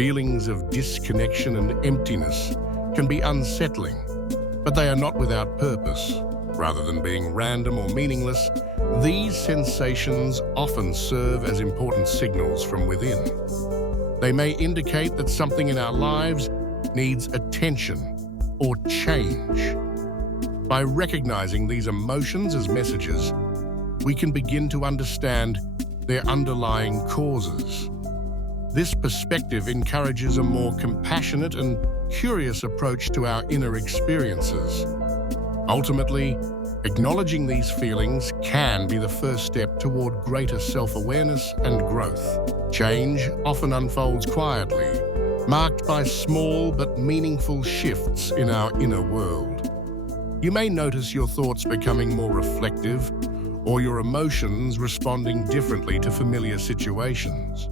Feelings of disconnection and emptiness can be unsettling, but they are not without purpose. Rather than being random or meaningless, these sensations often serve as important signals from within. They may indicate that something in our lives needs attention or change. By recognizing these emotions as messages, we can begin to understand their underlying causes. This perspective encourages a more compassionate and curious approach to our inner experiences. Ultimately, acknowledging these feelings can be the first step toward greater self-awareness and growth. Change often unfolds quietly, marked by small but meaningful shifts in our inner world. You may notice your thoughts becoming more reflective, or your emotions responding differently to familiar situations.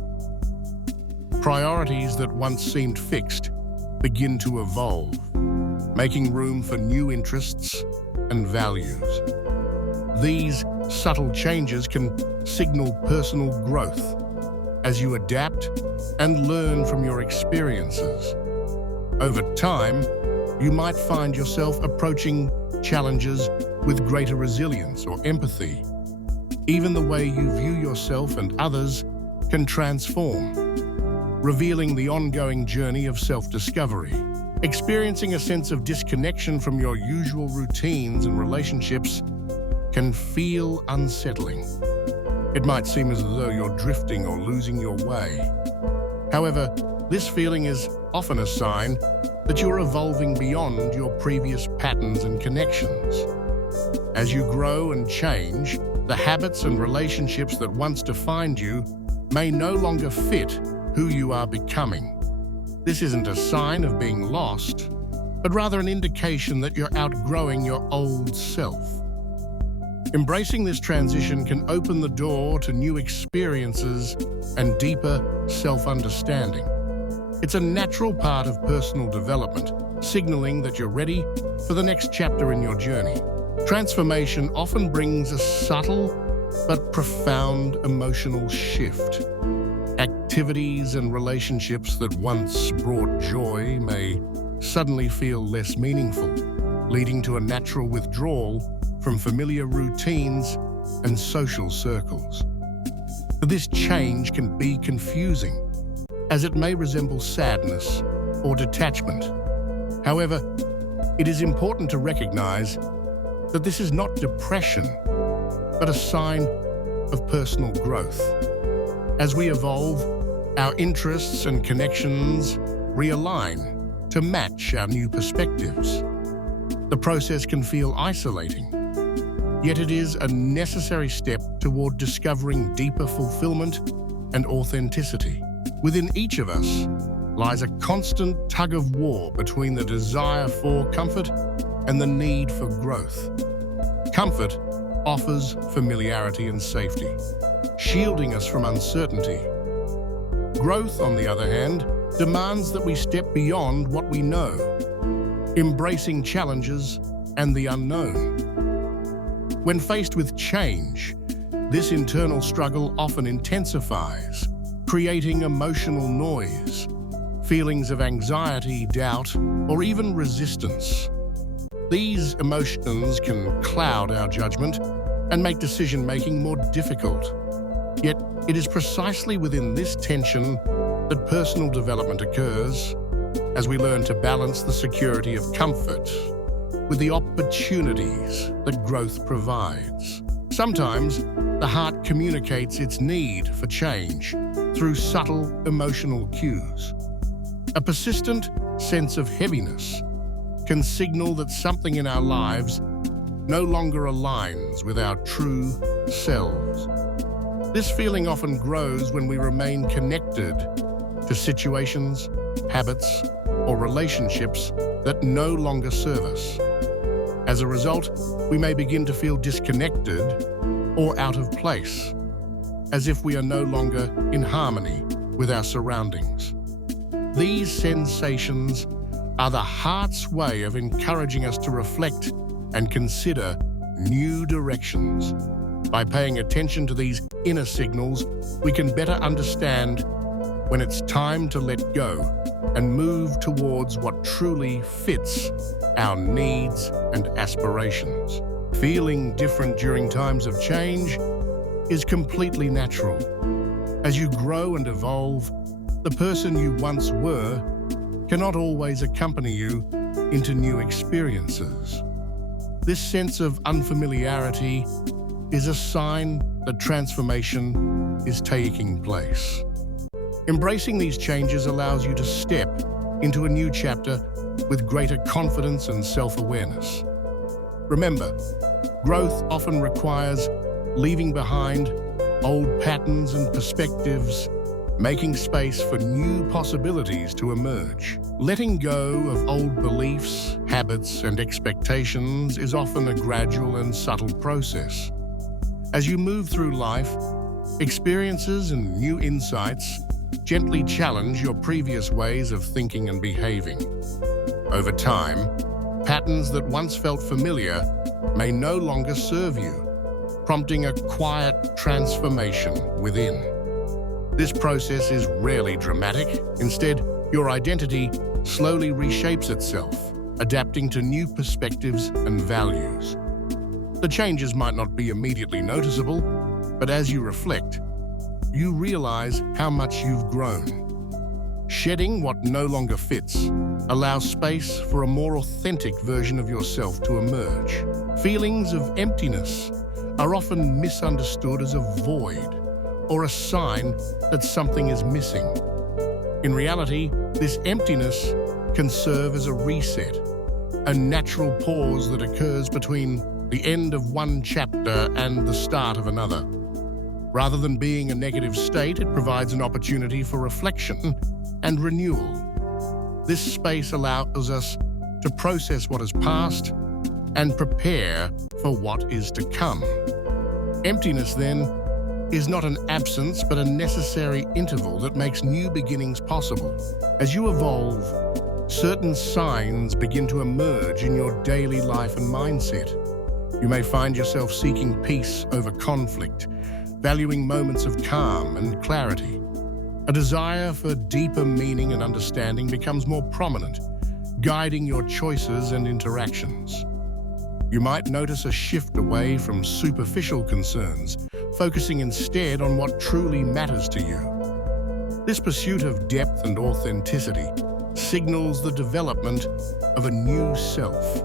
Priorities that once seemed fixed begin to evolve, making room for new interests and values. These subtle changes can signal personal growth as you adapt and learn from your experiences. Over time, you might find yourself approaching challenges with greater resilience or empathy. Even the way you view yourself and others can transform, revealing the ongoing journey of self-discovery. Experiencing a sense of disconnection from your usual routines and relationships can feel unsettling. It might seem as though you're drifting or losing your way. However, this feeling is often a sign that you're evolving beyond your previous patterns and connections. As you grow and change, the habits and relationships that once defined you may no longer fit who you are becoming. This isn't a sign of being lost, but rather an indication that you're outgrowing your old self. Embracing this transition can open the door to new experiences and deeper self-understanding. It's a natural part of personal development, signaling that you're ready for the next chapter in your journey. Transformation often brings a subtle but profound emotional shift. Activities and relationships that once brought joy may suddenly feel less meaningful, leading to a natural withdrawal from familiar routines and social circles. This change can be confusing, as it may resemble sadness or detachment. However, it is important to recognize that this is not depression, but a sign of personal growth. As we evolve, our interests and connections realign to match our new perspectives. The process can feel isolating, yet it is a necessary step toward discovering deeper fulfillment and authenticity. Within each of us lies a constant tug-of-war between the desire for comfort and the need for growth. Comfort offers familiarity and safety, shielding us from uncertainty. Growth, on the other hand, demands that we step beyond what we know, embracing challenges and the unknown. When faced with change, this internal struggle often intensifies, creating emotional noise, feelings of anxiety, doubt, or even resistance. These emotions can cloud our judgment and make decision-making more difficult. Yet, it is precisely within this tension that personal development occurs, as we learn to balance the security of comfort with the opportunities that growth provides. Sometimes, the heart communicates its need for change through subtle emotional cues. A persistent sense of heaviness can signal that something in our lives no longer aligns with our true selves. This feeling often grows when we remain connected to situations, habits, or relationships that no longer serve us. As a result, we may begin to feel disconnected or out of place, as if we are no longer in harmony with our surroundings. These sensations are the heart's way of encouraging us to reflect and consider new directions. By paying attention to these inner signals, we can better understand when it's time to let go and move towards what truly fits our needs and aspirations. Feeling different during times of change is completely natural. As you grow and evolve, the person you once were cannot always accompany you into new experiences. This sense of unfamiliarity is a sign that transformation is taking place. Embracing these changes allows you to step into a new chapter with greater confidence and self-awareness. Remember, growth often requires leaving behind old patterns and perspectives, making space for new possibilities to emerge. Letting go of old beliefs, habits, and expectations is often a gradual and subtle process. As you move through life, experiences and new insights gently challenge your previous ways of thinking and behaving. Over time, patterns that once felt familiar may no longer serve you, prompting a quiet transformation within. This process is rarely dramatic. Instead, your identity slowly reshapes itself, adapting to new perspectives and values. The changes might not be immediately noticeable, but as you reflect, you realize how much you've grown. Shedding what no longer fits allows space for a more authentic version of yourself to emerge. Feelings of emptiness are often misunderstood as a void or a sign that something is missing. In reality, this emptiness can serve as a reset, a natural pause that occurs between the end of one chapter and the start of another. Rather than being a negative state, it provides an opportunity for reflection and renewal. This space allows us to process what has passed and prepare for what is to come. Emptiness, then, is not an absence but a necessary interval that makes new beginnings possible. As you evolve, certain signs begin to emerge in your daily life and mindset. You may find yourself seeking peace over conflict, valuing moments of calm and clarity. A desire for deeper meaning and understanding becomes more prominent, guiding your choices and interactions. You might notice a shift away from superficial concerns, focusing instead on what truly matters to you. This pursuit of depth and authenticity signals the development of a new self,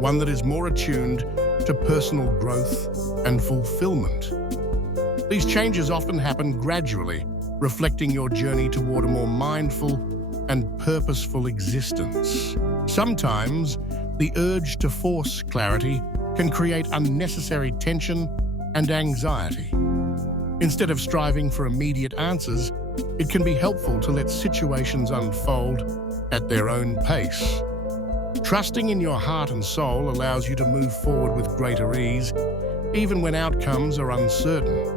one that is more attuned to personal growth and fulfillment. These changes often happen gradually, reflecting your journey toward a more mindful and purposeful existence. Sometimes, the urge to force clarity can create unnecessary tension and anxiety. Instead of striving for immediate answers, it can be helpful to let situations unfold at their own pace. Trusting in your heart and soul allows you to move forward with greater ease, even when outcomes are uncertain.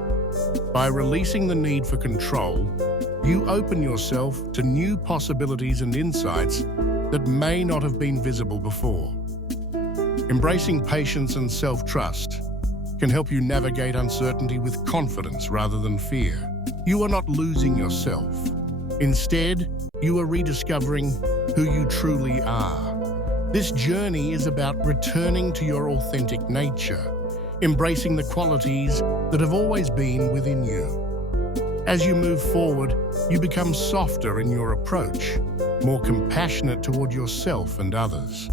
By releasing the need for control, you open yourself to new possibilities and insights that may not have been visible before. Embracing patience and self-trust can help you navigate uncertainty with confidence rather than fear. You are not losing yourself. Instead, you are rediscovering who you truly are. This journey is about returning to your authentic nature, embracing the qualities that have always been within you. As you move forward, you become softer in your approach, more compassionate toward yourself and others.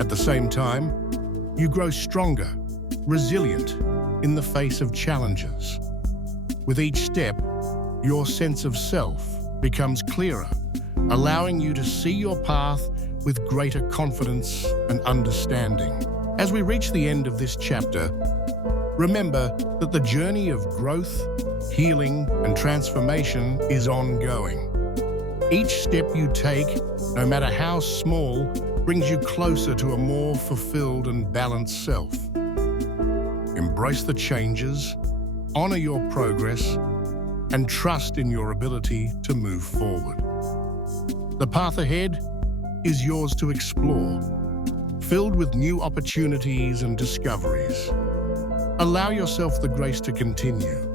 At the same time, you grow stronger, resilient in the face of challenges. With each step, your sense of self becomes clearer, allowing you to see your path with greater confidence and understanding. As we reach the end of this chapter, remember that the journey of growth, healing, and transformation is ongoing. Each step you take, no matter how small, brings you closer to a more fulfilled and balanced self. Embrace the changes, honor your progress, and trust in your ability to move forward. The path ahead is yours to explore, filled with new opportunities and discoveries. Allow yourself the grace to continue,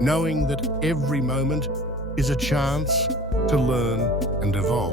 knowing that every moment is a chance to learn and evolve.